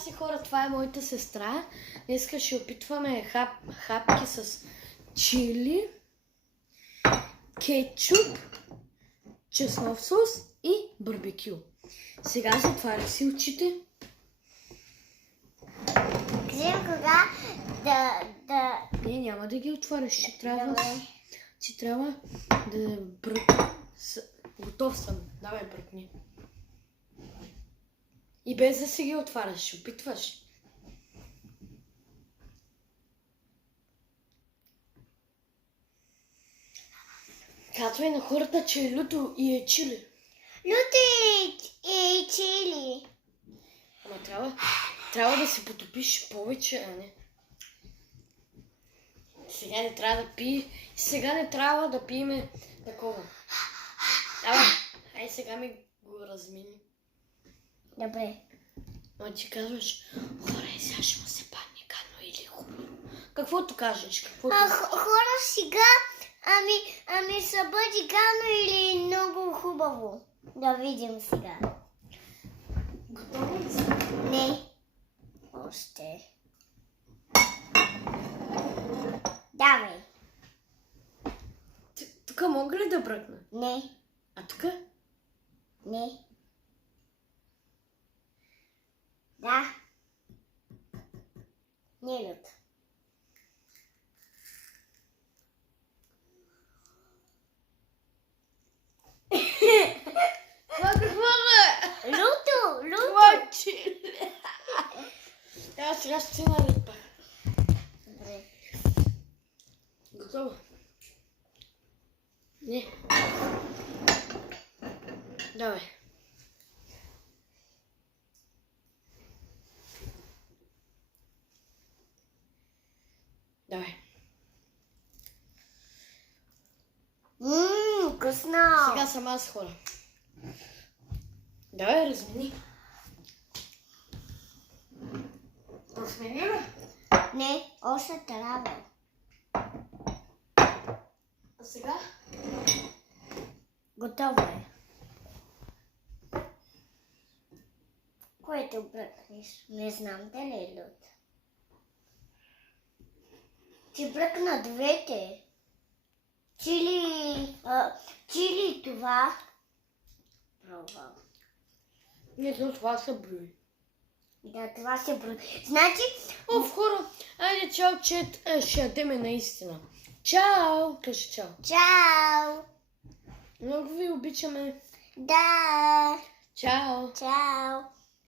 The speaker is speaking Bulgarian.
Здрасти, хора, това е моята сестра. Днес ще опитваме хапки с чили, кетчуп, чеснов сос и барбекю. Сега затваря си очите. Кажи кога да... Не, няма да ги отваряш, ще трябва да Готов съм. Давай, бръкни. И без да си ги отваряш, опитваш. Казвай на хората, че е люто и е чили. Люто и чили. Ама трябва да се потопиш повече, а не. Сега не трябва да пиеме такова. Давай, ай сега ми го размини. Добре. Но ти казваш, хора, сега ще му се падне гадно или хубаво. Каквото кажеш, Хора сега, ами се бъде гадно или много хубаво. Да видим сега. Готово ли си? Не. Още. Давай. Тук мога ли да бръкна? Не. А тук? Не. Да. Не е люто. Това какво е? Люто. Това чили. Сега ще се нарипа. Добре. Готово. Не. Давай. Давай. Вкусно. Сега съм аз, хора. Давай, размени. Размени ли? Не, още трябва. А сега? Готово е. Което бръкнеш? Не знам дали е люто. Ти бръкна двете. Чили това. Пробвам. Не, това са брои. Да, това се брои. Значи... Хора, айде чао, че ще ядеме наистина. Чао! Кажи чао. Чао! Много ви обичаме. Да! Чао! Чао!